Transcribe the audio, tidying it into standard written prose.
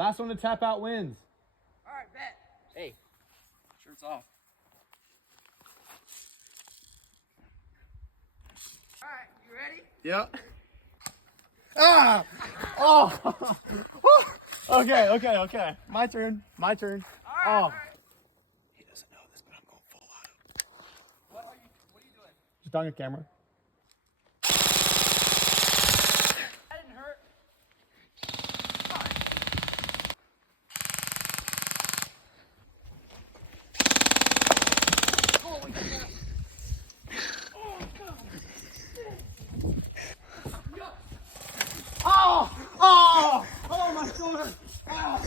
Last one to tap out wins. All right, bet. Hey, shirt's off. All right, you ready? Yep. Ah! Oh! Okay. My turn. All right, Oh. all right. He doesn't know this, but I'm going full out. What are you doing? Just on your camera. That didn't hurt. Oh! Oh! Oh, my shoulder! Oh!